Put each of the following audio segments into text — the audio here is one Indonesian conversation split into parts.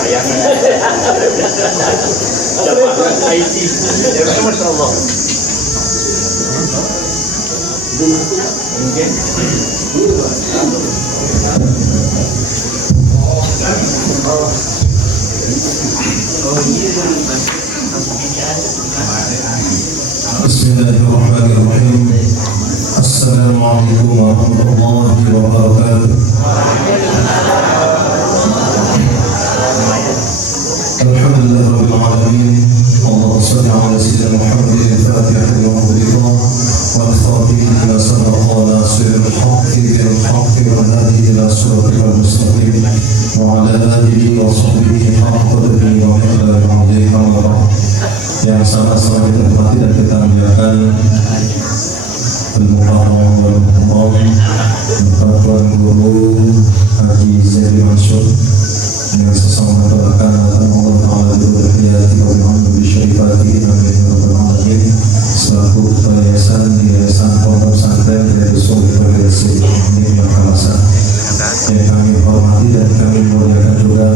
saya dapat IT ya Masya Allah. Mungkin Bismillahirrahmanirrahim. Assalamualaikum warahmatullahi wabarakatuh. Alhamdulillah rabbil alamin. Allahumma shalli ala sayyidina Muhammadin al-Fatihah wa al-Mughliqa wal khatimi lima sabaqa nasiril haqqi bil haqqi wal hadi ila siratal mustaqim wa ala alihi wa sahbihi haqqa qadrihi wa miqdarihi al-azim. Yang sama-sama kita hormati dan kita muliakan Al-Mukarram wal-Mukarram Tuan Guru Haji Zaidi Mansur dengan sesama mendoakan Allah Ta'ala berhayati wa bihamdi bisyarifati amin ya rabbal alamin selaku yayasan pondok pesantren dari Solo Progresi ini yang kawasan yang kami hormati dan kami muliakan juga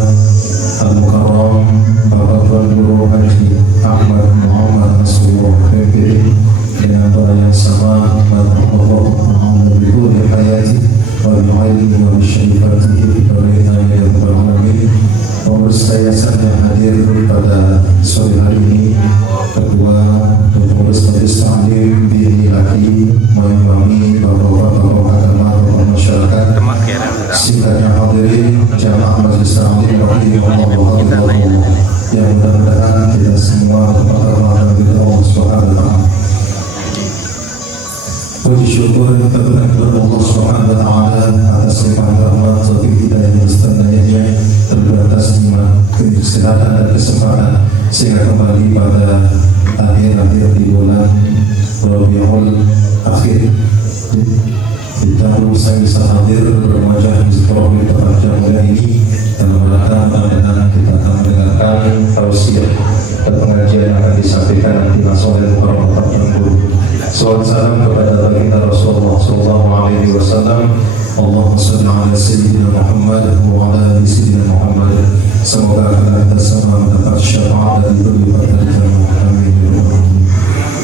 Al-Mukarram Bapak Tuan Guru Haji Ahmad Muhammad Nasrullah PPD dengan doa yang sama Allah Ta'ala berhayati wa bihamdi wa bisyarifati amin ya rabbal alamin. Pengurus yayasan yang hadir pada sore hari ini, kedua pengurus majelis taklim di laki Mayuwangi, bapak-bapak agama, bapak masyarakat, singkatnya hadirin jamaah majelis taklim rahimahullah, yang mudah-mudahan kita semua berpahala dari Allah Subhanahu wa taala. Puji syukur kita berikan kepada Allah Subhanahu wa taala atas limpahan rahmat taufik hidayah yang seterusnya terbatas nikmat kesehatan dan kesempatan sehingga kembali pada akhir-akhir di bulan Rabiul Akhir kita bisa hadir berwajah di di tempat yang mulia ini dalam rangka mudah-mudahan kita akan mendengarkan tausiah dan pengajian yang akan disampaikan nanti langsung oleh para guru. Salawat salam kepada baginda Rasulullah sallallahu alaihi wasallam. Allahumma shalli ala sayyidina Muhammad wa ala ali sayyidina Muhammad. Semoga kita semua mendapat syafaat dari beliau pada jannah. Amin.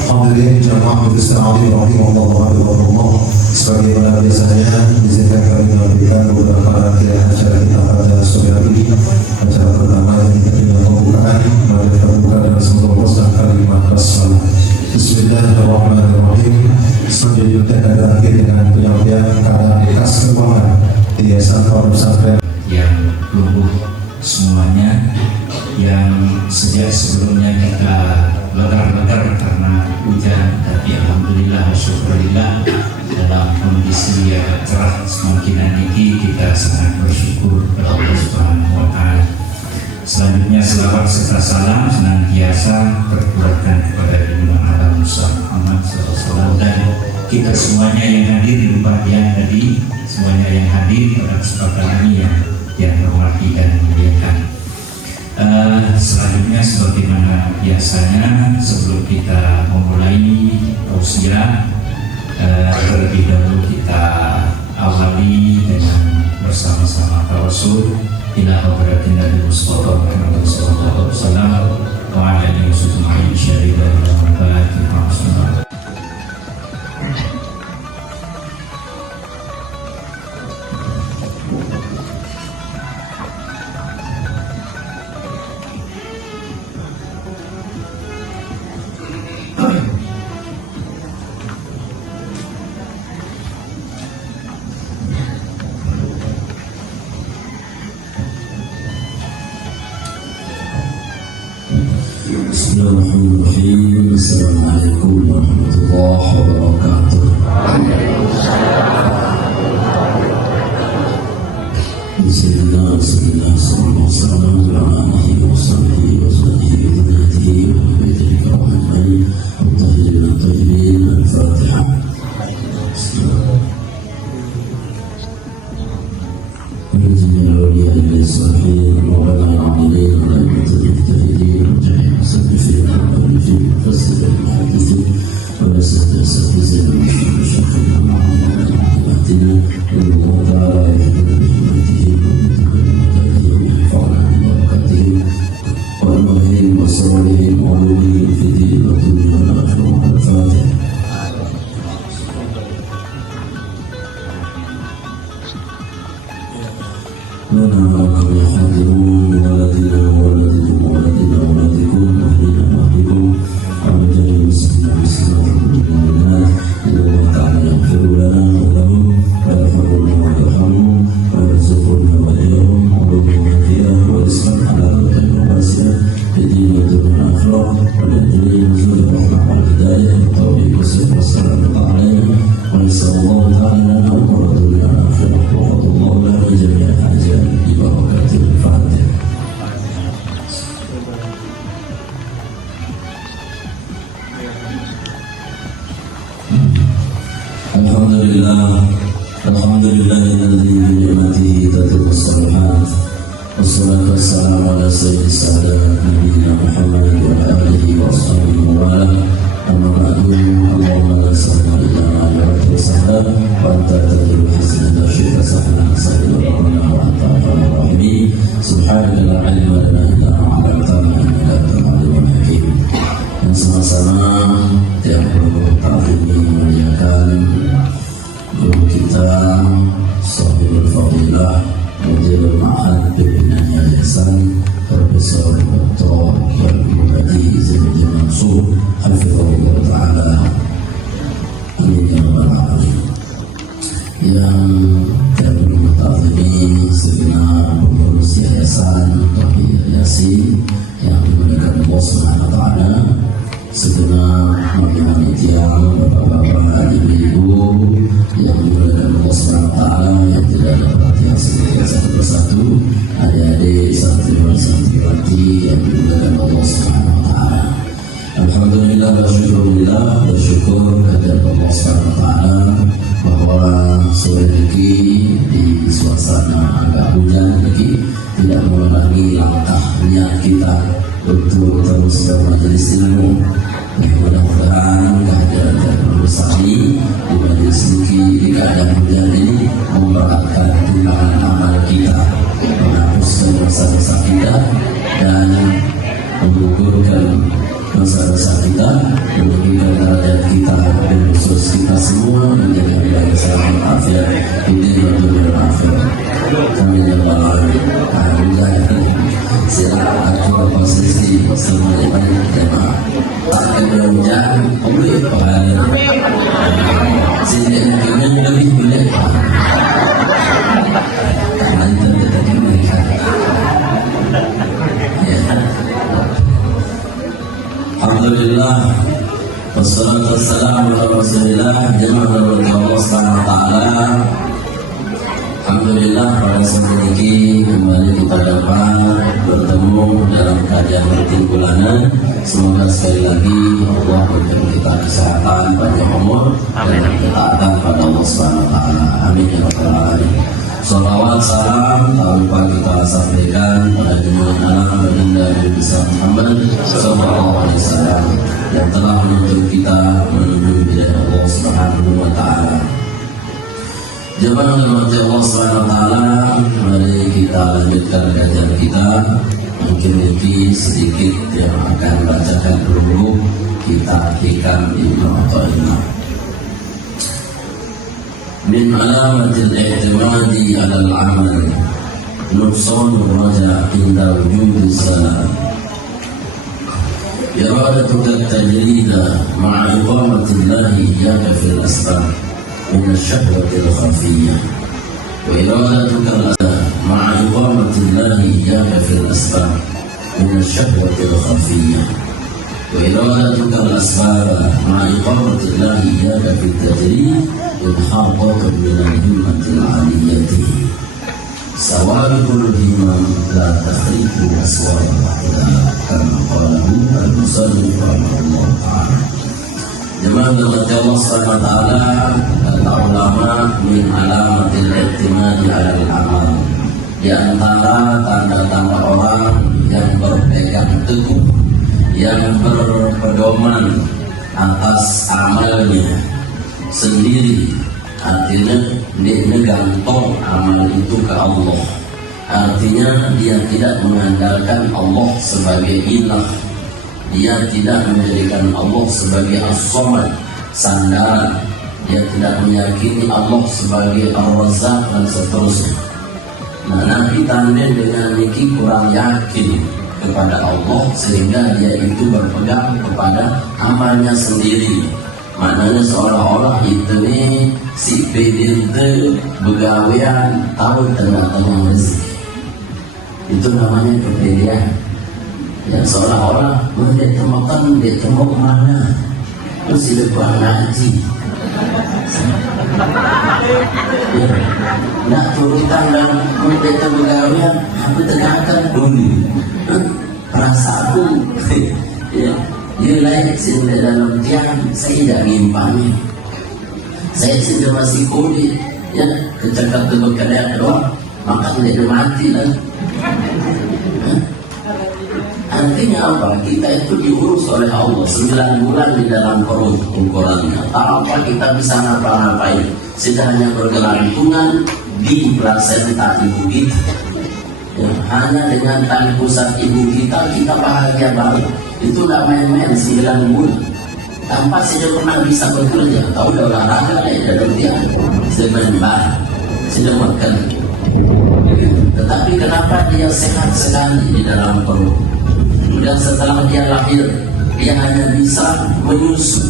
Hadirin jamaah majelis taklim rahimahullah, sebagaimana biasanya izinkan kami memberikan beberapa rangkaian acara kita pada sore hari ini. Acara pertama yang kita dengan pembukaan, mari kita buka dengan semoga kalimat basmalah. Bismillahirrahmanirrahim. Selanjutnya ada lagi dengan penyampaian keadaan khas keuangan di Yayasan Pondok Pesantren yang lumpuh semuanya, yang sejak sebelumnya kita legar-legar karena hujan, tapi alhamdulillah syukurillah dalam kondisi yang cerah semakin ini kita sangat bersyukur kepada Allah Subhanahu wa taala. Selanjutnya selawat serta salam senantiasa tercurahkan kepada junjungan alam Musa Muhammad SAW dan kita semuanya yang hadir di tempat yang tadi, semuanya yang hadir pada kesempatan ini yang hormati dan dimuliakan. Selanjutnya sebagaimana biasanya sebelum kita memulai tausiah, terlebih dahulu kita awali dengan bersama-sama tawasul ila hadratin Nabi Mustafa Muhammad sallallahu alaihi wasallam wa ala alihi wasallam syarida wa barakatuh. Bismillahirrahmanirrahim. Assalamualaikum warahmatullahi wabarakatuh. Bismillah, bismillah, sallallahu alaihi wa alihi wa sahbihi wa sahbihi wa bihi wa rahmani wa tahlilan tayyibin. Al-Fatihah. الصالحين وعلى العاملين والأئمة المجتهدين والجاهدين المسبحين والمؤلفين والمفسرين والمحدثين والأساتذة والمشايخين ومعلماتنا والله تعالى يهدنا بحكمته ويحفظنا من بركاته لنا ولكم يحذرون ولدنا وولدكم وولدنا وولدكم وأهلنا وأهلكم ومجال المسلمين والمسلمات إن الله تعالى يغفر لنا ولهم ويرحمنا ويرحمهم ويرزقنا وإياهم ويرزقنا فيها ورزقا حلالا طيبا واسعا في الدين والدنيا والآخرة ولأجله نزول الرحمة والهداية والتوفيق والسلام علينا ونسأل الله تعالى لنا أمور الدنيا والآخرة وقضى الله لنا جميع الحاجات ببركة الفاتحة. الحمد لله الذي بنعمته تتم الصالحات والصلاة والسلام على سيد السادات نبينا محمد وعلى آله وأصحابه ومن أما بعد اللهم لا سهل إلا ما جعلته سهلا وأنت تجعل الحزن إذا شئت سهلا سهلا ربنا وأنت أرحم الراحمين سبحانك لا علم لنا إلا ما علمتنا إنك أنت العليم الحكيم. Dan sama-sama tiap guru taklim memuliakan guru kita Sahibul Fadilah Mudirul Ma'had Pimpinan Yayasan Profesor Dr. Kiai Haji Zainuddin Mansur Hafizahullah Ta'ala. Amin ya rabbal alamin. Yang tiap guru taklim segenap pengurus Yayasan Tauhid Yasin yang dimuliakan Allah Subhanahu wa Ta'ala, segenap panitia, bapak-bapak, ibu-ibu yang dimuliakan Allah Subhanahu wa Ta'ala, yang tidak ada perhatian sedikit satu persatu, adik-adik santriwan-santriwati yang dimuliakan Allah Subhanahu wa Ta'ala. Alhamdulillah bersyukur kepada Allah Subhanahu wa Ta'ala bahwa sore ini di suasana agak hujan ini tidak mengulangi langkah niat kita untuk terus bermajelis ilmu. Mudah-mudahan kehadiran dan bersami di majelis ini di keadaan hujan ini memberatkan timbangan amal kita, menghapuskan dosa-dosa kita dan menggugurkan dosa-dosa kita, meninggikan derajat kita dan khusus kita semua menjadi wilayah selamat afiat ini dan dunia akhirat. Kami yang berlalu silakan aku posisi bersama dengan jemaah. Tak kena hujan, boleh pahala. Sini mungkin lebih boleh. Nanti tadi mereka. Alhamdulillah, wassalatu wassalamu ala Rasulillah, jemaah Allah Subhanahu wa Ta'ala. Alhamdulillah pada sore ini kembali kita dapat bertemu dalam kajian rutin bulanan. Semoga sekali lagi Allah memberi kita kesehatan, panjang umur dan ketaatan pada Allah Subhanahu wa Ta'ala. Amin ya rabbal alamin. Salawat salam tak lupa kita sampaikan pada junjungan alam baginda Nabi besar Muhammad sallallahu alaihi wasallam yang telah menuntun kita menuju hidayah Allah Subhanahu wa Ta'ala. Jemaah rahmati Allah Subhanahu wa Ta'ala, mari kita lanjutkan kajian kita. Mungkin ini sedikit yang akan bacakan dulu kita hikam Ibnu Athaillah. Min alamatil i'timadi 'ala al-'amal nuqsan raja inda wujud salam. Iradatuka at-tajrida ma'a iqamati Allah iyyaka fil asbab من الشهوة الخفية وإرادتك مع إقامة الله إياك في الأسباب من الشهوة الخفية وإرادتك الأسباب مع إقامة الله إياك في التدريب إنحاطك من الهمة العالية سوابق الهمم لا تخرج أسوار الأحلام كما قاله المصنف رحمه الله تعالى. Jemaah Allah Subhanahu wa Ta'ala, kata ulama, min alamatil i'timadi 'ala al-amal, di antara tanda-tanda orang yang berpegang teguh, yang berpedoman atas amalnya sendiri, artinya dia gantung amal itu ke Allah, artinya dia tidak mengandalkan Allah sebagai ilah. Dia tidak menjadikan Allah sebagai as-samad, sandaran. Dia tidak meyakini Allah sebagai ar-razzaq dan seterusnya. Nah, Nabi tandem dengan niki kurang yakin kepada Allah sehingga dia itu berpegang kepada amalnya sendiri. Maknanya seolah-olah itu nih si PD itu begawean tahu tengah-tengah rezeki. Itu namanya kepedean. Ya seolah-olah dia temukan dia temu mana terus dia buat ngaji. Ya, nak turutan dan mereka begawean aku tegakkan dulu perasaanku. Ya, dia lain sini dalam tiang saya tidak ngimpangi. Saya sudah masih kulit, ya kecakap tu berkedai doang, maka dia mati lah. Artinya apa? Kita itu diurus oleh Allah 9 bulan di dalam perut ukurannya. Tak apa kita bisa ngapa-ngapain, sudah hanya bergelantungan di plasenta ibu kita. Ya, hanya dengan tali pusat ibu kita bahagia banget. Itu tidak main-main 9 bulan. Tanpa saya pernah bisa bekerja, tahu udah olahraga ya dalam dia sebentar, sudah makan. Tetapi kenapa dia sehat sekali di dalam perut? Kemudian setelah dia lahir, dia hanya bisa menyusu.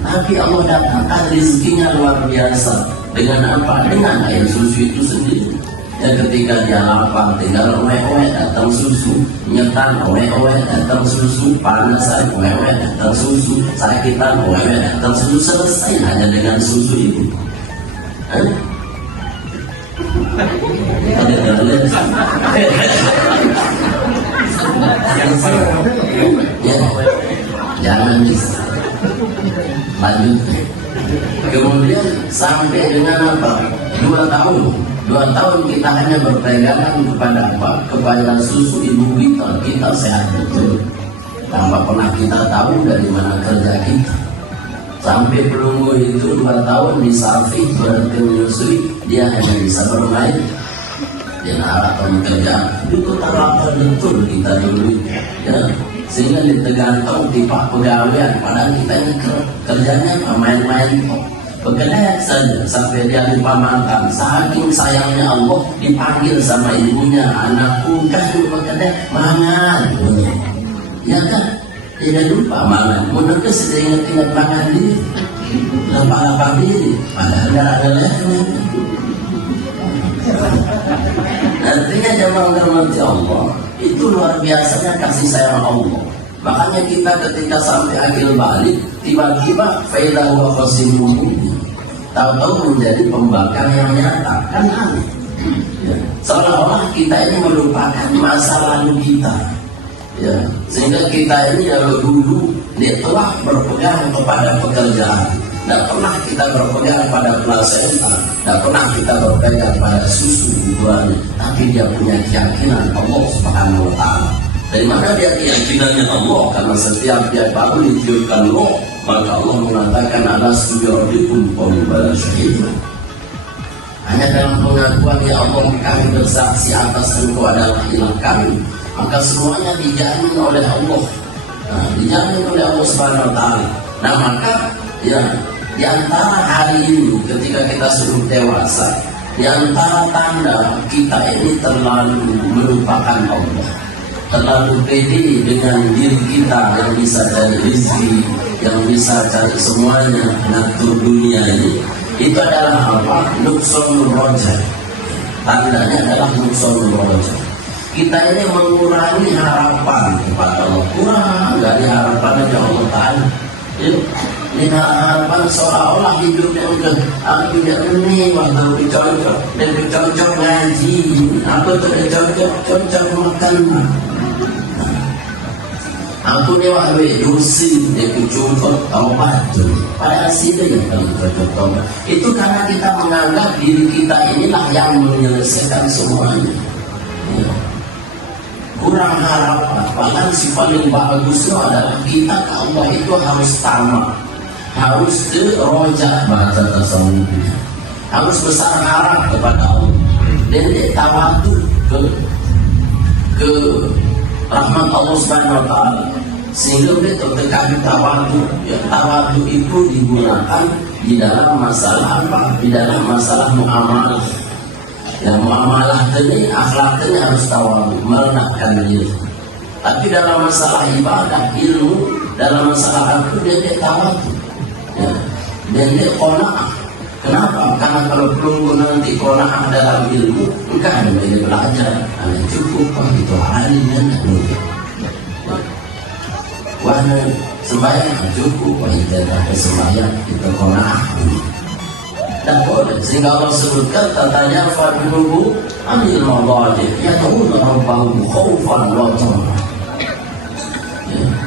Tapi Allah datangkan rezekinya luar biasa. Dengan apa? Dengan air susu itu sendiri. Ya, ketika dia lapar, tinggal oe-oe datang susu, nyetan oe-oe datang susu, panasan oe-oe datang susu, sakitan oe-oe datang susu, selesai hanya dengan susu itu. Ya, jangan bisa lanjut. Kemudian sampai dengan apa? 2 tahun kita hanya berpegangan kepada apa? Kepada susu ibu kita sehat betul. Tanpa pernah kita tahu dari mana kerja kita. Sampai pelunggu itu 2 tahun disalvi berarti menyusui, dia hanya bisa bermain. Dia harapkan kerja itu terlalu betul kita dulu. Ya. Sehingga ditegantung tipe pegawaian, padahal kita ini kerjanya main-main kok. Bekerja saja sampai dia lupa makan. Saking sayangnya Allah dipanggil sama ibunya, anakku kan bekerja mangan. Ya kan? Tidak lupa mangan. Menurutnya sudah ingat mangan diri, lapar diri. Padahal tidak ada lehernya. Artinya jemaah dirahmati Allah, itu luar biasanya kasih sayang Allah. Makanya kita ketika sampai akhir balik, tiba-tiba faidah wa khasimun, tahu-tahu menjadi pembakar yang nyata, kan aneh. Ya. Seolah-olah kita ini melupakan masa lalu kita. Ya. Sehingga kita ini kalau dulu dia telah berpegang kepada pekerjaan. Tidak pernah kita berpegang pada plasenta, tidak pernah kita berpegang pada susu ibuannya, tapi dia punya keyakinan Allah Subhanahu wa Ta'ala. Dari mana dia keyakinannya Allah? Karena setiap dia baru ditiupkan roh, maka Allah mengatakan alastu birabbikum qalu syahidna. Hanya dalam pengakuan ya Allah kami bersaksi atas engkau adalah ilah kami, maka semuanya dijamin oleh Allah. Dijamin oleh Allah Subhanahu wa Ta'ala. Nah maka ya, di antara hari ini ketika kita sudah dewasa, di antara tanda kita ini terlalu melupakan Allah, terlalu pede dengan diri kita yang bisa cari rezeki, yang bisa cari semuanya, ngatur dunia ini, itu adalah apa? Nuqsanul roja. Tandanya adalah nuqsanul roja. Kita ini mengurangi harapan kepada Allah, kurang dari harapan aja Allah Ta'ala. Ini harapan seolah-olah hidup yang aku tidak ini waktu dicocok dan dicocok ngaji, aku tidak cocok makan. Aku ni waktu dosi dia cocok taubat, pada sini yang kalau cocok taubat. Itu karena kita menganggap diri kita inilah yang menyelesaikan semuanya. Kurang harapan, padahal si paling bagusnya adalah kita ke Allah itu harus tamak, harus roja bahasa tasawufnya, harus besar harap kepada Allah dan dia tawadu ke rahmat Allah Subhanahu wa Ta'ala, sehingga dia tertekan tawadu. Ya, tawadu itu digunakan di dalam masalah apa? Di dalam masalah muamalah. Yang muamalah ini, akhlak ini harus tawadhu, merendahkan diri. Tapi dalam masalah ibadah, ilmu, dalam masalah aku dia tawadhu. Ya. Dia qanaah. Kenapa? Karena kalau belum nanti qanaah dalam ilmu, enggak ada yang belajar. Ada cukup itu alimnya dulu. Wahana sembahyang cukup, wahana ada sembahyang kita qanaah. Dan boleh, sehingga Allah sebutkan tatanya fadluhu amil mawajib yad'una rabbahum khaufan wa tama'an.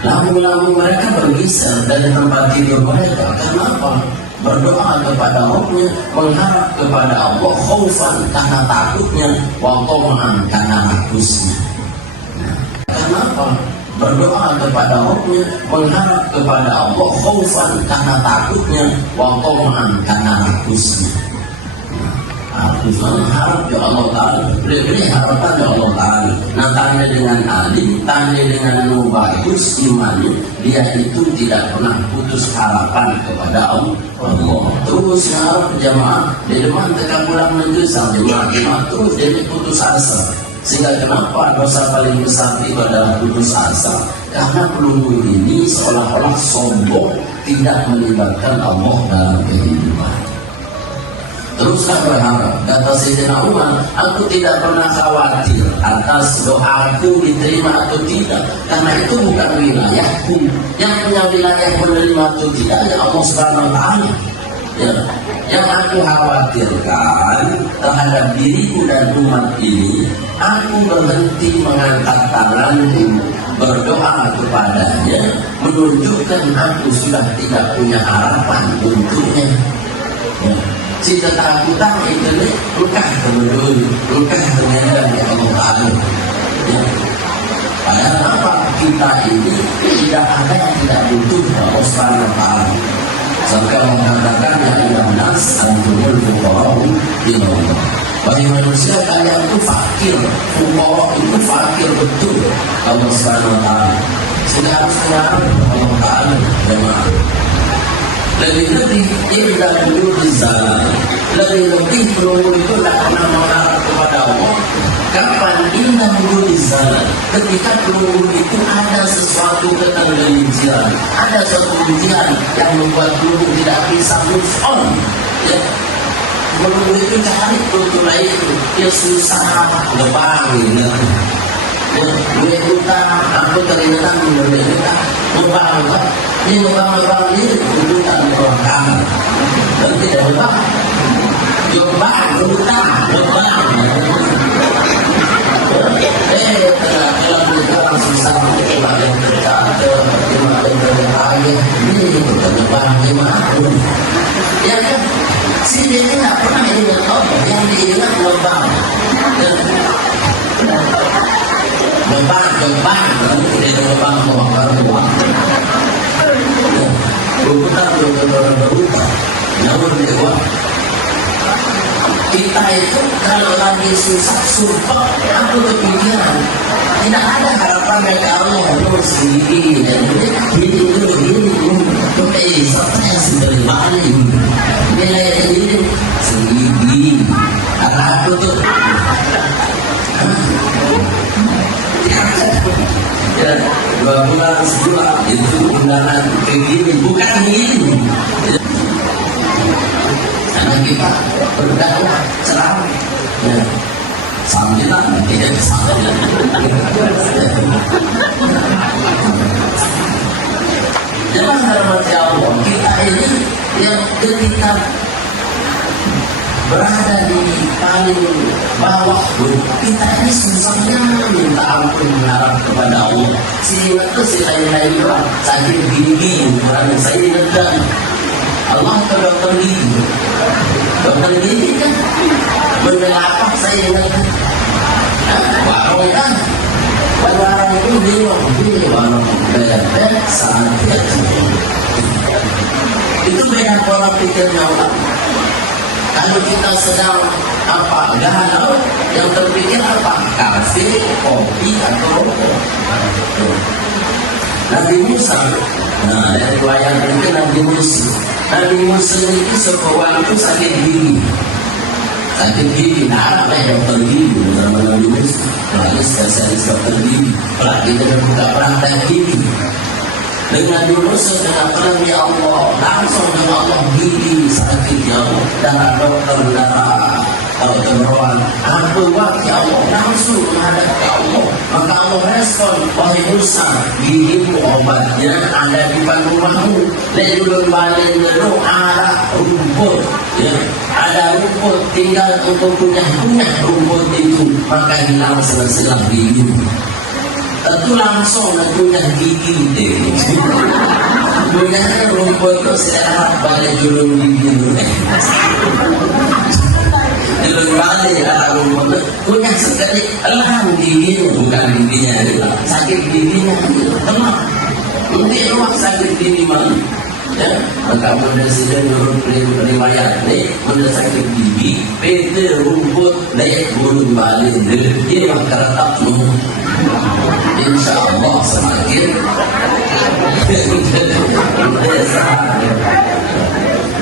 Lagu-lagu mereka bergeser dari tempat tidur mereka. Kenapa? Berdoa kepada Rabbnya, mengharap kepada Allah khaufan karena takutnya, wa tama'an karena rakusnya. Kenapa? Berdoa kepada Rabbnya, mengharap kepada Allah khaufan karena takutnya, wa tama'an karena rakusnya. Harap ya Allah Ta'ala, beri harapan ya Allah Ta'ala. Nah, tanda dengan alim, tanda dengan bagus imannya, dia itu tidak pernah putus harapan kepada Allah. Terus harap jamaah di depan tekan pulang negeri sampai jamaah terus jadi putus asa. Sehingga kenapa dosa paling besar itu adalah putus asa? Karena pelunggu ini seolah-olah sombong, tidak melibatkan Allah dalam kehidupan. Teruslah berharap, kata Sayyidina Umar, aku tidak pernah khawatir atas doaku diterima atau tidak, karena itu bukan wilayahku. Yang punya wilayah menerima atau tidak ya Allah Subhanahu wa Ta'ala. Ya. Yang aku khawatirkan terhadap diriku dan umat ini, aku berhenti mengangkat tanganku berdoa kepadanya, menunjukkan aku sudah tidak punya harapan untuknya. Ya. Si ketakutan itu nih, lukah kemudian, lukah kemudian ya Allah Ta'ala. Ya. Padahal apa? Kita ini tidak ada yang tidak butuh Allah Subhanahu wa Ta'ala. Sampai mengatakan ya ayuhan nas antumul fuqara'u ila Allah. Bagi manusia kalian itu fakir, fuqara itu fakir betul Allah Subhanahu wa Ta'ala. Sehingga harus mengharap Allah Ta'ala jemaah. Lebih-lebih indah dulu di sana. Lebih-lebih pelunggu itu tidak pernah mengharap kepada Allah. Kapan indah dulu di sana? Ketika pelunggu itu ada sesuatu ketergelinciran, ada suatu ujian yang membuat pelunggu tidak bisa move on. Ya. Pelunggu itu cari tutur itu, dia susah ngebang. Ya. Duit utang, aku ternyata menurut utang, ngebang. Ini ngebang ini utang orang kamar. Dan tidak ngebang. Ngebang, utang, ngebang. Kalau kita susah, kita yang tercatat, kita yang tercatat, ini bukan ngebang, gimana? Ya kan? Si dia tidak pernah ingat Allah, yang diingat ngebang. Ngebang, tidak ngebang uang. Berutang belum berutang, namun dewa. Kita itu kalau lagi susah sumpah, aku kepikiran tidak ada harapan dari Allah. Terus ini dan ini, saya sendiri balik. Nilai ini sendiri. Karena aku tuh. Ya, 2 bulan sebulan itu undangan begini, bukan ini. Karena kita berdakwah ceramah, ya, sambilan tidak sambilan. Jangan hormati Allah. Kita ini yang ketika berada di paling bawah kita ini susahnya minta ampun mengharap kepada Allah. Sini itu si lain-lain doang sakit gigi orang saya ingatkan Allah ke dokter gigi kan berlapak saya ingatkan warung kan warung itu di warung beda sangat itu beda pola pikirnya Allah. Kalau kita sedang galau, yang terpikir apa? Kafe, kopi, atau rokok. Nabi Musa, dari riwayat berikut Nabi Musa itu sebuah waktu sakit gigi. sakit gigi, nah ada dokter gigi, benar-benar lulus, apalagi spesialis dokter gigi, apalagi kita buka praktek gigi. Dengan lulus dengan peran ya Allah, langsung dengan Allah gigi sakit ya Allah, darah dokter, darah keberuan, keluar ya Allah, langsung menghadap ke Allah. Maka Allah respon, wahai Musa, gigimu obatnya ada di depan rumahmu. Lelulun balik leluh arah rumput, ya. Ada rumput, tinggal untuk kunyah-kunyah rumput itu, maka hilang selesai gigimu. Tentu langsung kunyah gigi deh. Kunyahnya rumput itu sehat balik julung gigi. Julung balik arah rumput kunyah sekali, elang giginya, bukan giginya, sakit giginya, tenang. Ini rumah sakit gigi mana? Ya, maka benda sudah menurut riwayat nih, benda sakit gigi, PT rumput naik burung balik, dia makan retakmu. Insya Allah semakin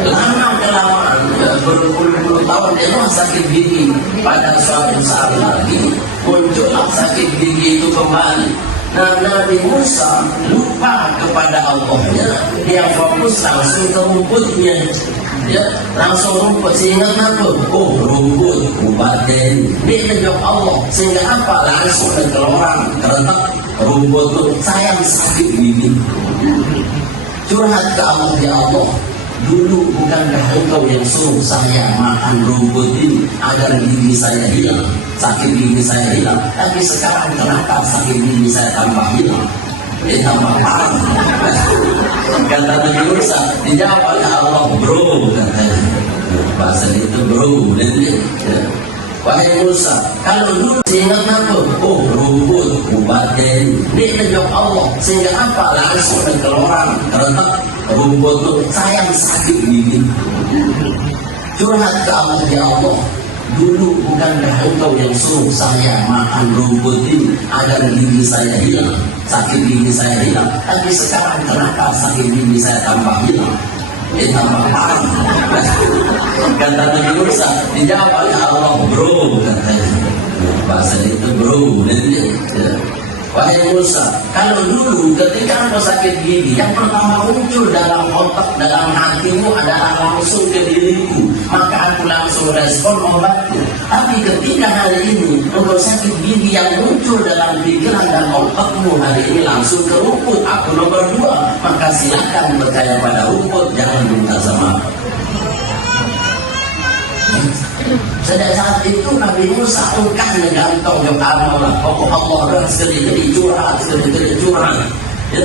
lama kelamaan berpuluh-puluh tahun dia sakit gigi, pada suatu saat lagi muncullah sakit gigi itu kembali. Nah, Nabi Musa lupa kepada Allahnya, dia fokus langsung ke rumputnya, ya, langsung rumput, sehingga apa? Oh, rumput, ubatin, dia menjawab Allah, sehingga apa? Langsung ke orang, keretak rumput itu, sayang sakit gigi, curhat ke Allah, ya Allah, dulu bukankah engkau yang suruh saya makan rumput ini agar gigi saya hilang, sakit gigi saya hilang, tapi sekarang kenapa sakit gigi saya tambah hilang, tambah parah? Kata Nabi Musa, dijawab oleh Allah, bro, katanya, bahasa itu bro, wahai Musa, kalau dulu sehingga apa? Oh, rumput, ubatin, dia menjawab Allah, sehingga apa? Langsung ke orang, keretak rumput itu, sayang sakit gigi, curhat ke Allah, ya Allah, dulu bukankah engkau yang suruh saya makan rumput ini agar gigi saya hilang, sakit gigi saya hilang, tapi sekarang kenapa sakit gigi saya tambah hilang, tambah parah? Kata Nabi Musa, dijawab oleh Allah, bro, katanya, bahasa itu bro, wahai Musa, kalau dulu ketika engkau sakit gigi, yang pertama muncul dalam otak, dalam hatimu adalah langsung ke diriku, maka aku langsung respon obatku. Tapi ketika hari ini engkau sakit gigi, yang muncul dalam pikiran dan otakmu hari ini langsung ke rumput, aku nomor 2, maka silakan percaya pada rumput, jangan minta sama aku. Sejak saat itu Nabi Musa engkau gantung ke Allah, pokok Allah sekali-kali curhat, sekali-kali curhat, ya.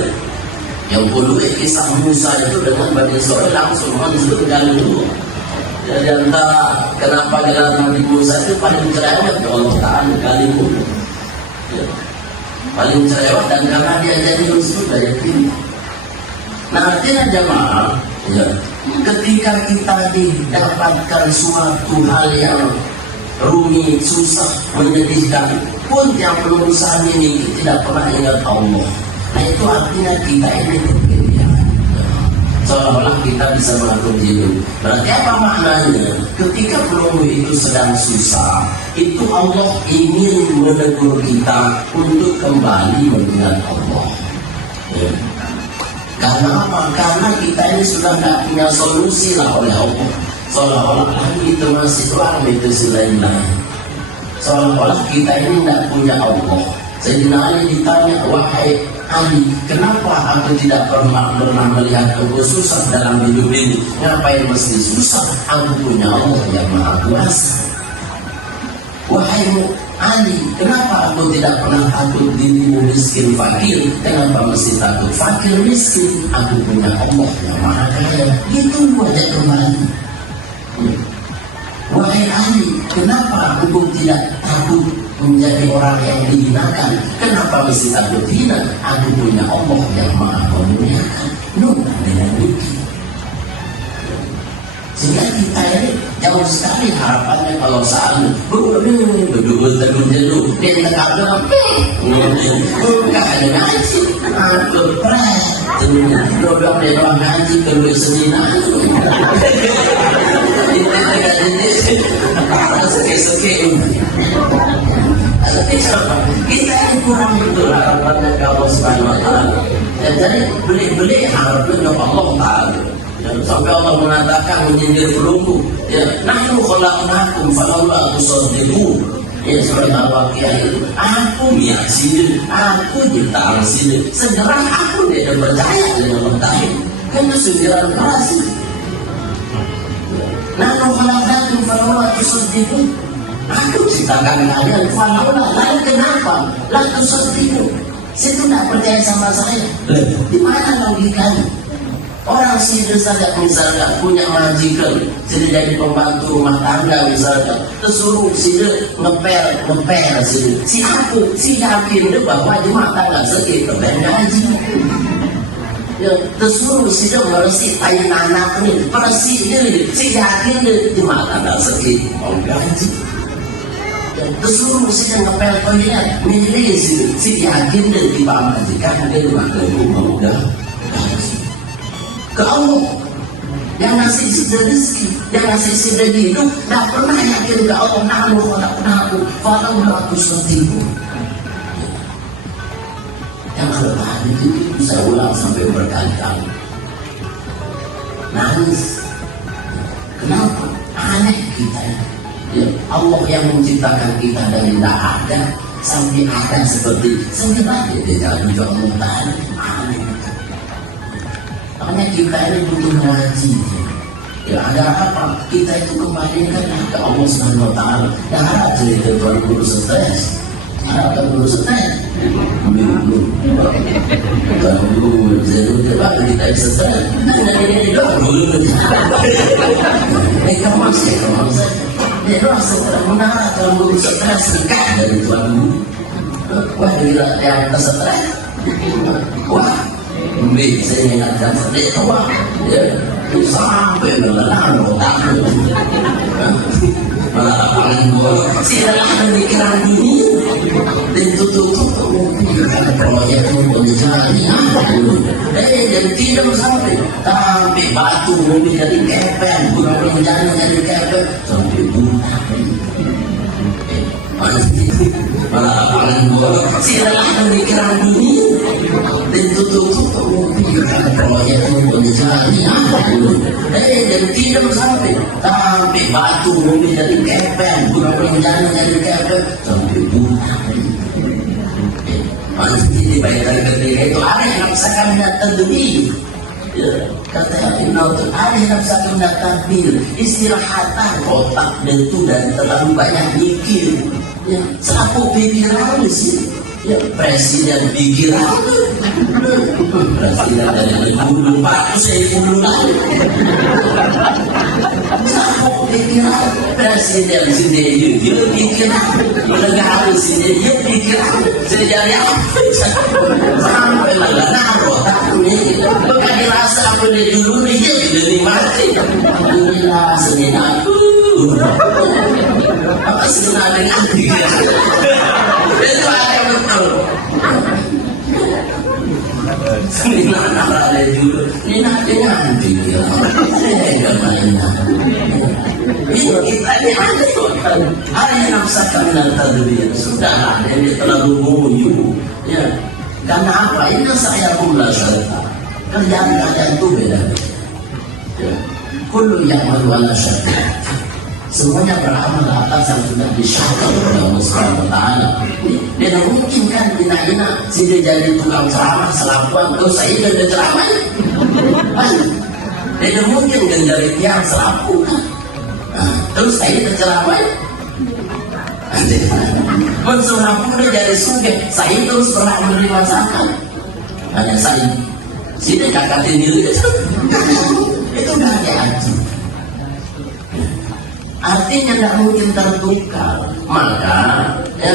Yang kedua kisah Musa itu dengan Bani Israil langsung masuk dalam dulu. Jadi antara kenapa gelar Nabi Musa itu paling cerewet ke Allah Ta'ala kali ini, ya. Paling cerewet, dan karena dia jadi musuh dari ini. Nah, artinya jemaah, ya, ketika kita didapatkan suatu hal yang rumit, susah, menyedihkan, pun yang berusaha ini tidak pernah ingat Allah. Nah, itu artinya kita ini berbeda, seolah-olah kita bisa mengatur diri. Berarti apa maknanya? Ketika peluru itu sedang susah, itu Allah ingin menegur kita untuk kembali mengingat Allah, ya. Karena apa? Karena kita ini sudah tidak punya solusi lah oleh Allah. Seolah-olah itu masih orang itu selain lain. Seolah-olah kita ini tidak punya Allah. Sayyidina Ali ditanya, wahai Ali, kenapa aku tidak pernah melihat engkau susah dalam hidup ini? Ngapain mesti susah? Aku punya Allah yang Maha Kuasa. Wahai Ali, kenapa aku tidak pernah takut dirimu miskin fakir? Kenapa mesti takut fakir miskin? Aku punya Allah yang Maha Kaya. Itu aja kembali. Wahai Ali, kenapa aku tidak takut menjadi orang yang dihinakan? Kenapa mesti takut hina? Aku punya Allah yang Maha Memuliakan. Nuh, dengan itu. Sehingga kita ini jauh sekali harapannya kalau saat berdua terus dia tak ada bukan ada ngaji, aku pernah dodok dia doang ngaji terus senina itu tidak jadi sekek. Kita ini kurang betul harapannya ke Allah Subhanahu Wa Taala. Jadi beli harapannya ke Allah Taala. Sampai Allah mengatakan menyindir pelunggu. Ya, nahnu khalaqnakum falaula tusaddiqun. Ya, seperti Al-Waqiah itu. Aku yakin, aku ciptaan sini. Segera aku tidak percaya dengan bertahun. Karena segera keras. Nahnu khalaqnakum falaula tusaddiqun. Aku ciptakan kalian, falaula, lalu kenapa? La tusaddiqun. Saya itu tidak percaya sama saya. Di mana logikanya? Orang sihir saja misalnya punya majikan, jadi jadi pembantu rumah tangga misalnya, tersuruh sihir ngepel sihir. Si aku, si yakin dia bahwa di rumah tangga sedih ngepel gaji. Ya, tersuruh sihir bersih kain anak ini, bersih ini, si yakin dia di rumah tangga sedih mau gaji. Ya, tersuruh sihir ngepel toilet, milih sihir, si yakin dia di bawah majikan dia di rumah tangga mau gaji. Ke Allah yang ngasih sudah rezeki, yang ngasih sudah hidup, tidak pernah yakin ke Allah. Nahnu khalaqnakum falaula tusaddiqun. Yang kelemahan itu bisa ulang sampai berkali-kali. Nangis. Kenapa? Aneh kita. Ya, Allah yang menciptakan kita dari tidak ada sampai ada seperti sebenarnya dia jadi Allah Taala. Aneh. Makanya kita ini butuh ngaji. Ya, ada apa? Kita itu kembalikan ke Allah Subhanahu Wa Taala. Yang harap jadi perlu stres. Harap perlu stres. Belum. Kalau jadi kita stres. Ini dong. Masih. Dia rasa benar kalau perlu stres dekat dari Tuhan. Wah, dia yang stres. Wah. Mungkin saya ingatkan sedih tua, ya, sampai melelang otakku, malah paling boleh. Silalah pemikiran dunia, dan tutup ada proyek untuk dijalani. Dan tidak sampai batu mobil jadi kepen, bukan jalan jadi kepen, sampai buta. Malah paling boleh. Silalah pemikiran dunia, dan tutup ada proyek untuk dijalani. Dan tidak sampai batu mobil jadi kepen, bukan jalan jadi kepen, sampai buta. Manusia dibayar ketika itu ada yang naksakan tadbir. Kata Ibn Autun, ada yang naksakan tadbir, istirahatan otak bentuk dan terlalu banyak mikir. Ya, satu pikiran di sini. Ya, presiden pikiran. Presiden dari 2040 lalu. Satu pikiran. Presiden sini dia pikiran. Negara sini dia pikiran. Sejari apa? Sampai lah naruh takutnya. Bukan dirasa apa dia dulu dia jadi mati. Inilah seni aku. Apa sebenarnya dengan pikiran? Itu ada betul. Ini nak ada dulu. Ini nak dengan pikiran. Ini mainan. Ini kita ini ada kok. Ada yang naksakan dengan tadbir. Sudahlah, dia terlalu muyu. Ya, karena apa? Ini saya pula syarikat. Kerjaan itu beda. Ya, kullu yang malu syarikat. Semuanya beramal atas yang sudah disyakal oleh Allah Subhanahu Wa Taala. Tidak mungkin kan bina-bina sini jadi tukang ceramah selakuan dosa itu dan ceramah. Tidak mungkin dan dari tiang selaku kan. Terus saya berceramah. Menselaku dia jadi suge. Saya terus pernah menerima zakat. Hanya saya sini kakatin diri itu nggak ada haji. Artinya tidak mungkin tertukar. Maka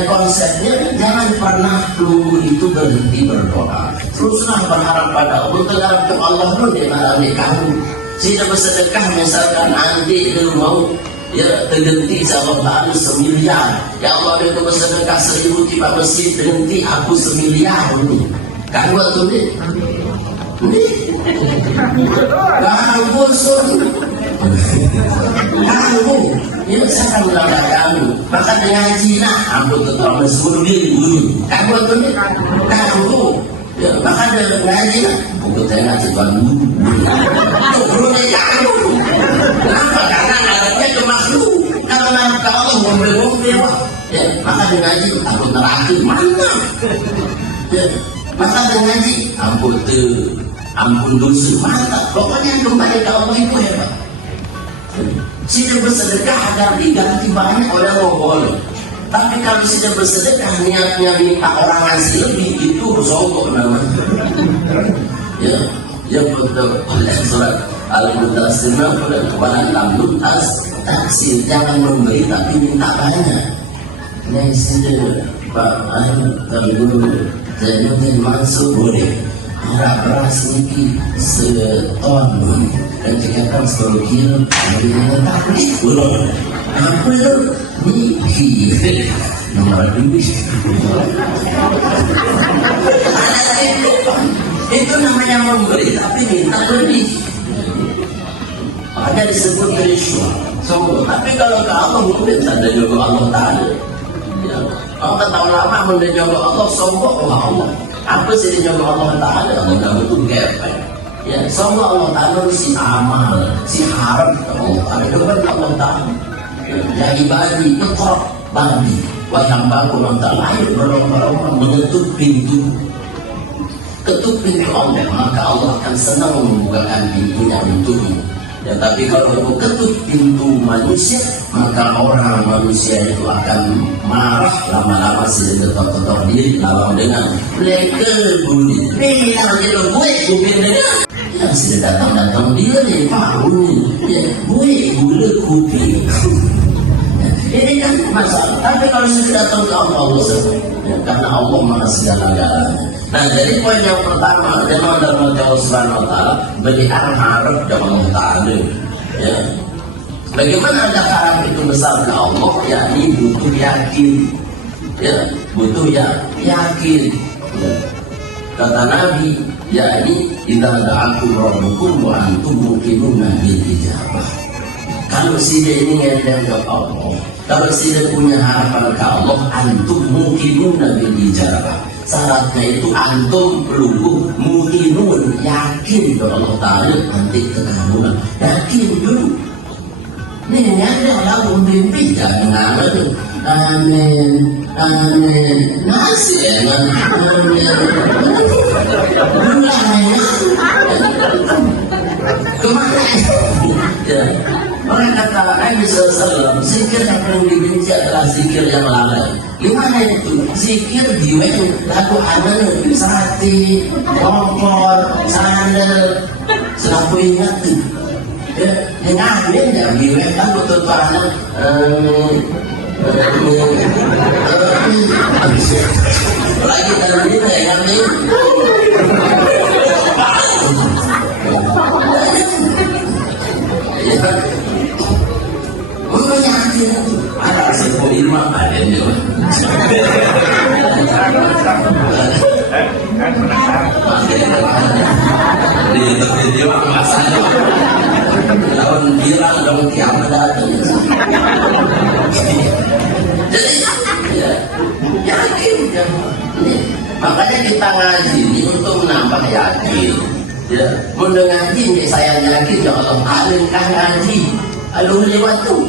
konsepnya jangan pernah tunggu itu berhenti berdoa. Teruslah berharap pada Allah. Berharap ke Allah pun dia mengalami kamu. Tidak bersedekah misalkan nanti dia mau ya terhenti Allah Ta'ala 1 miliar. Ya Allah dia bersedekah 1000 tiba masjid terhenti aku 1 miliar ini. Kamu atau ini? Ini Kamu bosun. Kamu Ya saya akan melanggar kamu. Maka dengan Cina, aku tetap bersuruh diri. Kamu itu ni, kamu. Ya, maka dengan ngaji lah. Aku tengah cepat dulu. Dulu ni kamu. Kenapa? Karena ada ke makhluk. Karena kalau ngomel-ngomel, ya, maka dengan ngaji aku terakhir mana? Ya, maka dengan ngaji ampun dosa mata. Pokoknya kembali ke Allah itu ya Pak. Sudah bersedekah agar diganti banyak orang boleh. Tapi kalau sudah bersedekah niatnya minta orang ngasih lebih, itu sogok namanya. Ya betul. Oleh surat Al-Mudassir kepada lam tas taksir, jangan memberi tapi minta banyak. Ini sudah Pak Terguru Zainuddin Mansur boleh. Beras ini seton dan jika sepuluh kilo bagaimana takut belum apa itu nih nomor 2 itu namanya memberi tapi minta lebih, ada disebut rishwa. Tapi kalau ke Allah mungkin ada juga Allah Ta'ala ya. Kalau tahu lama menjaga Allah sombong ke Allah. Apa sih dijaga Allah Ta'ala? Allah itu gepeng. Ya, semua Allah Ta'ala si amal, si harap Allah Ta'ala. Itu kan Allah Ta'ala. Ya ibadi, ikhra, bagi. Wahang baku Allah Ta'ala. Ayo berlomba-lomba mengetuk pintu. Ketuk pintu Allah, maka Allah akan senang membukakan pintunya untukmu. Ya, tapi kalau ketuk pintu manusia, maka orang manusia itu akan marah, lama-lama sudah tetap diri lawan dengan mereka bunyi. Bilang dia gue dengan ya sudah datang dia nih Pak ya gue gula kopi. Ini kan masalah. Tapi kalau sudah datang ke Allah ya, karena Allah maha segala-galanya. Nah, jadi poin yang pertama, jangan dalam Allah Subhanahu Wa Taala beri harap dengan Allah Taala. Ya, bagaimana ada harap itu besar ke Allah? Yakni butuh yakin. Ya, butuh yakin. Ya. Kata Nabi, yakni idza da'akum rabbukum wa antum muqinuna bil ijabah. Kalau dia ini ngedeng ke Allah, kalau dia punya harapan ke Allah, antum muqinuna bil ijabah. Syaratnya itu antum perlu muqinun, yakin kepada Allah Ta'ala nanti kekabulan. Yakin dulu. Ini ada lagu mimpi jangan itu. Amin, amin. Nasi amin, amin. Kemana? Ya. Orang kata Nabi SAW, zikir yang perlu dibenci adalah zikir yang lalai. Gimana itu? Zikir diwen, lagu aman, sati, kompor, sandal, selaku ingat tuh. Ya, yang amin ya, diwen kan betul karena lagi dalam ini yang ini. Ya. Ada sebuah ilmu ada yang di masalah lawan bilang dong kiamat datang. Jadi yakin kan? Makanya kita ngaji ini untuk menambah yakin. Ya, mendengar ngaji saya yakin ya Allah alim kan ngaji alun lewat tuh.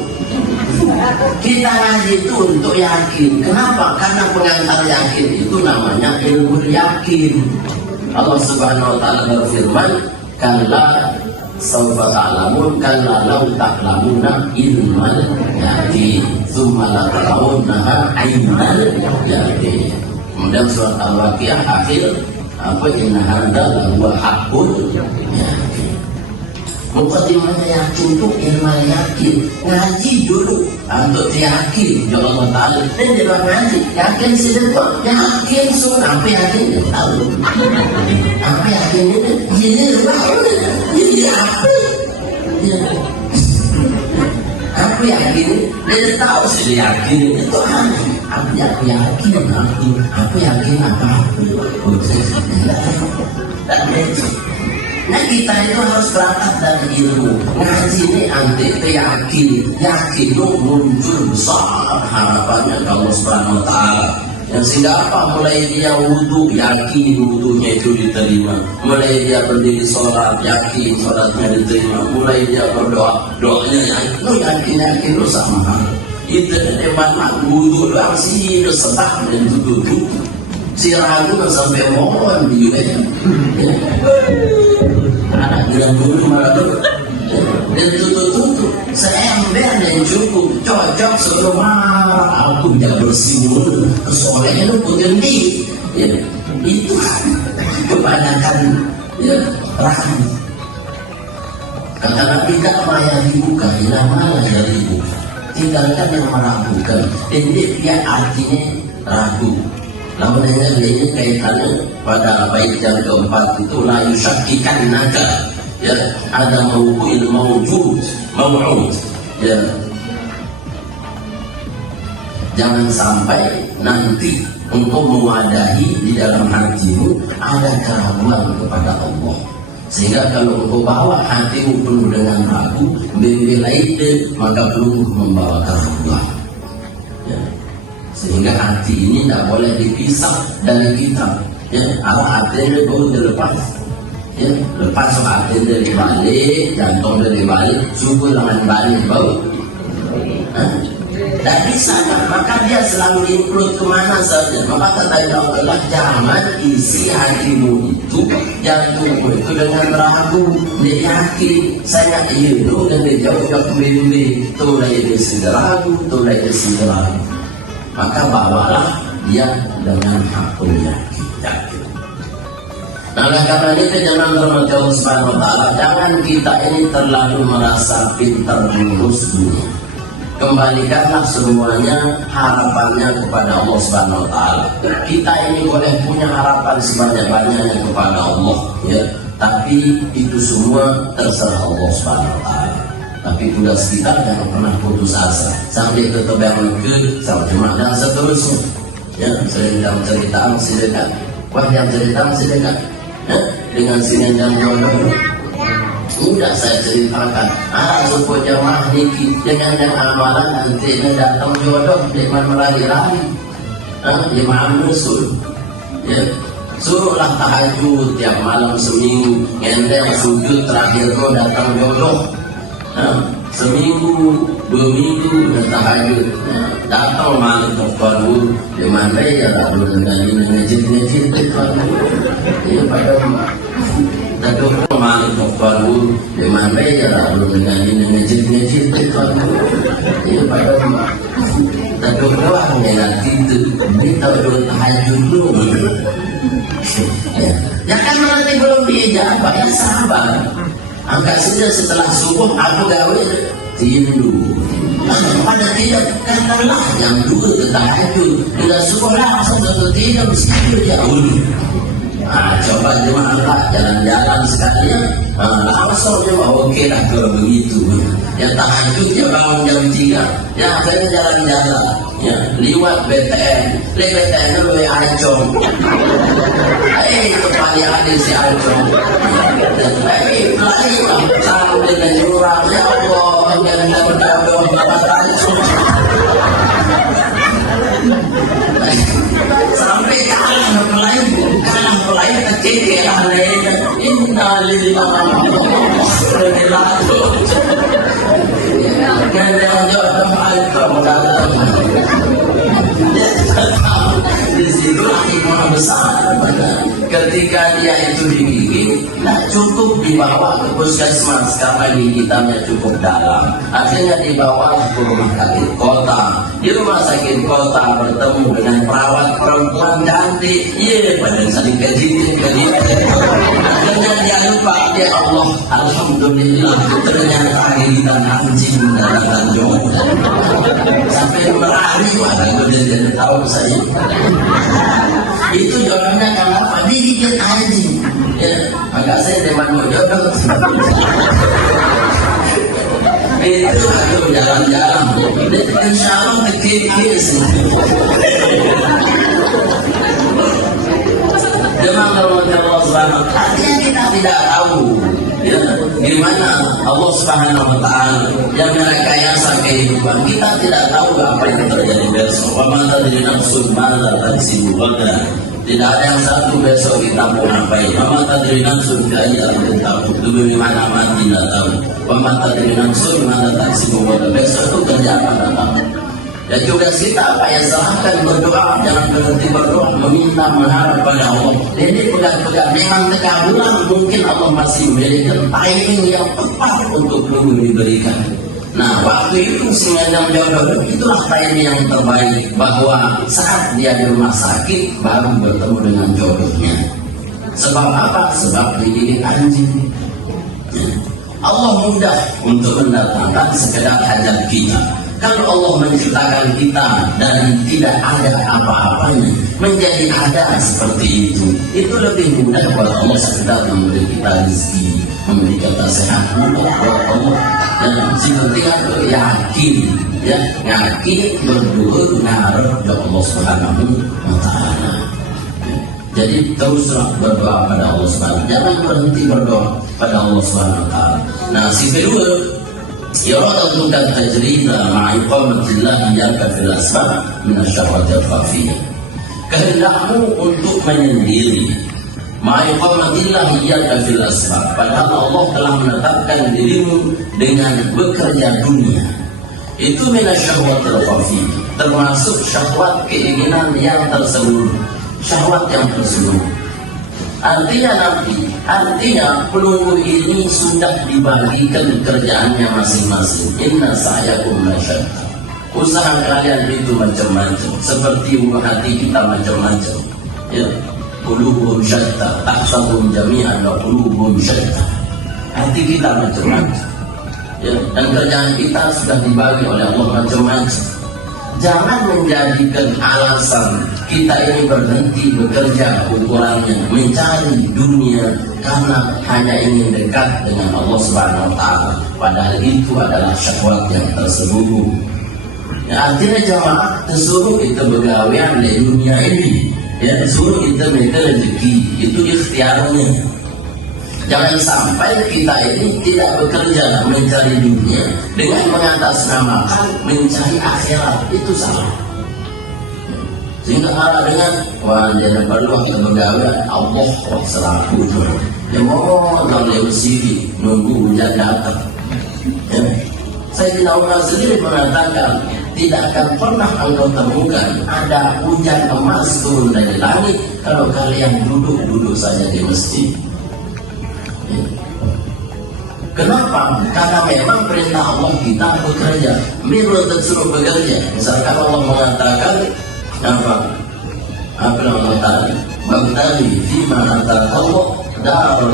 Kita ngaji itu untuk yakin. Kenapa? Karena pengantar yakin itu namanya ilmu yakin. Allah Subhanahu Wa Taala berfirman, "Kalla sawfa ta'lamun, kalla law ta'lamuna ilmal yakin, tsumma la tarawunnaha 'ainal yakin." Kemudian surat Al-Waqiah akhir apa inna hadza lahu haqqun yakin. Mukadimahnya yakin itu ilmu yakin. Ngaji dulu untuk yakin ya Allah Ta'ala. Dan dia ngaji yakin sudah yakin sudah apa yakin tahu apa yakin ini ini apa apa yakin dia tahu sudah yakin itu apa yakin apa yakin apa dan itu Nah kita itu harus berangkat dari ilmu. Ngaji ini anti yakin muncul besar harapannya kalau Subhanahu wa Ta'ala. Yang sehingga apa? Mulai dia wudhu, yakin wudhunya itu diterima. Mulai dia berdiri sholat, yakin sholatnya diterima. Mulai dia berdoa, doanya yakin lu sama. Itu depan wudhu doang sih, itu sedang dan duduk. Si ragu sampai mohon di juga. Anak bilang dulu malah dulu. Dan tutup seember dan cukup cocok suruh marah aku tidak bersih mulut kesoalnya lu putih ya, itu kebanyakan ya rahim karena tidak maya dibuka hilang malah yang dibuka tinggalkan yang meragukan dan dia artinya ragu. Lalu ini kaitannya pada bait yang keempat itu la yusakkikan naga. Ya, ada mau'ud ya. Jangan sampai nanti untuk mewadahi di dalam hatimu ada keraguan kepada Allah, sehingga kalau engkau bawa hatimu penuh dengan ragu membela itu, maka penuh membawa keraguan ya. Sehingga hati ini tidak boleh dipisah dari kita ya. Hatinya baru dilepas ya, lepas hati dari balik, jantung dari balik, syukur dengan balik bau. Tak bisa kan? Maka dia selalu include kemana saja. Maka kata Allah, jangan isi hatimu itu, jantungmu itu dengan ragu. Dia yakin, saya hidup dan dia jauh-jauh mimpi. Itulah dia ragu, itulah dia ragu. Maka bawalah dia dengan haknya yakin. Nah, karena itu jangan bermata Allah Subhanahu wa Ta'ala. Jangan kita ini terlalu merasa pintar mengurus dunia. Kembalikanlah semuanya harapannya kepada Allah Subhanahu wa Ta'ala. Kita ini boleh punya harapan sebanyak-banyaknya kepada Allah ya, tapi itu semua terserah Allah Subhanahu wa Ta'ala. Tapi tugas kita jangan pernah putus asa sampai ke tebang ke sama jemaah dan seterusnya ya. Sedang cerita masih dekat, wah yang cerita masih dekat dengan sini dan jodoh. Sudah saya ceritakan supaya jamaah niki dengan yang amalan nanti datang jodoh dengan melari-lari jemaah musul ya. Suruhlah tahajud tiap malam seminggu, ngenteng sujud terakhir kau datang jodoh. Seminggu, 2 minggu udah tahajud datang malam terparu di mana ya lalu dengan ngejit-ngejit ya pada datang malam terparu di mana ya lalu dengan ngejit-ngejit ya pada datang doang ya nanti itu kita udah tahajud dulu ya kan nanti belum diijabah ya sabar. Angkat saja setelah subuh aku gawe tidur. Pada tidak katalah yang dulu tahajud tidak subuh langsung jatuh tidur meskipun jauh. Coba jemaah jalan-jalan sekalian langsung jemaah oke lah kalau begitu. Yang tahajudnya bangun jam 3 ya akhirnya jalan-jalan ya lewat BTN itu lebih ancong itu paling adil si ancong lari sampai dengan jurang ya Allah jangan berdoa bapak ancong sampai kalah pelayan kecil lainnya innalillahi dan jodoh alfa di situ hikmah besar ketika dia itu digigit nah cukup dibawa ke puskesmas karena gigitannya cukup dalam, akhirnya dibawa ke rumah sakit kota. Di rumah sakit kota bertemu dengan perawat perempuan cantik, badan saling kejit akhirnya dia lupa ya Allah alhamdulillah ternyata gigitan anjing mendatangkan jodoh sampai berani ada kejadian tahu saya itu jodohnya kenapa digigit anjing ya maka saya depan jodoh itu aku jalan-jalan insya Allah kekikis demam Allah Subhanahu artinya kita tidak tahu Subhanahu wa Ta'ala yang merekayasa kehidupan. Kita tidak tahu apa yang terjadi besok. Wa ma tadri nafsun madza taksibu ghadan. Tidak ada yang satu besok kita mau ngapain. Wa ma tadri nafsun bi ayyi tamut. Di mana mati tidak tahu. Wa ma tadri nafsun madza taksibu ghadan. Besok itu kerja apa tidak tahu. Dan juga kita apa yang serahkan berdoa, jangan berhenti berdoa, meminta, mengharap pada Allah. Jadi pegang-pegang memang kekabulan, mungkin Allah masih memberikan timing yang tepat untuk belum diberikan. Nah, waktu itu sengaja jodoh, itulah timing yang terbaik, bahwa saat dia di rumah sakit baru bertemu dengan jodohnya. Sebab apa? Sebab digigit anjing. Allah mudah untuk mendatangkan sekedar hajat kita. Kalau Allah menciptakan kita dan tidak ada apa-apanya menjadi ada seperti itu lebih mudah buat Allah sekedar memberi kita rezeki, memberi kita sehat, mudah buat Allah. Dan si penting itu yakin, ya, yakin berdoa ngarep kepada Allah Subhanahu wa Ta'ala. Jadi teruslah berdoa pada Allah Subhanahu wa Ta'ala, jangan berhenti berdoa pada Allah Subhanahu wa Ta'ala. Nah, si kedua, إرادتك التجريد مع إقامة الله إياك في الأسباب من الشهوات الخفية. Kehendakmu untuk menyendiri ma'aiqamatillah iyyaka fil asbab, padahal Allah telah menetapkan dirimu dengan bekerja dunia. Itu minasyahwatil khafiyah, termasuk syahwat keinginan yang tersembunyi, syahwat yang tersembunyi. Artinya pelunggu ini sudah dibagikan kerjaannya masing-masing. Inna sa'yakum lasyatta. Usaha kalian itu macam-macam, seperti hati kita macam-macam. Ya, qulubuhum syatta, tahsabuhum jami'an wa qulubuhum syatta. Hati kita macam-macam. Ya, dan kerjaan kita sudah dibagi oleh Allah macam-macam. Jangan menjadikan alasan kita ini berhenti bekerja ukurannya mencari dunia karena hanya ingin dekat dengan Allah Subhanahu wa Ta'ala, padahal itu adalah syahwat yang tersembunyi. Ya, artinya jamaah disuruh kita begawean di dunia ini, ya, disuruh kita minta rezeki, itu ikhtiarnya. Jangan sampai kita ini tidak bekerja mencari dunia dengan mengatasnamakan mencari akhirat, itu salah. Sehingga kalah dengan wah jangan perlu kebegawean Allah kok selaku itu. Ya mau kalau sini nunggu hujan datang. Ya. Saya tidak pernah sendiri mengatakan tidak akan pernah engkau temukan ada hujan emas turun dari langit kalau kalian duduk saja di masjid. Kenapa? Karena memang perintah Allah kita bekerja. Bila disuruh bekerja, misalkan Allah mengatakan apa Allah tadi, "Baghtali fima ataka Allah darul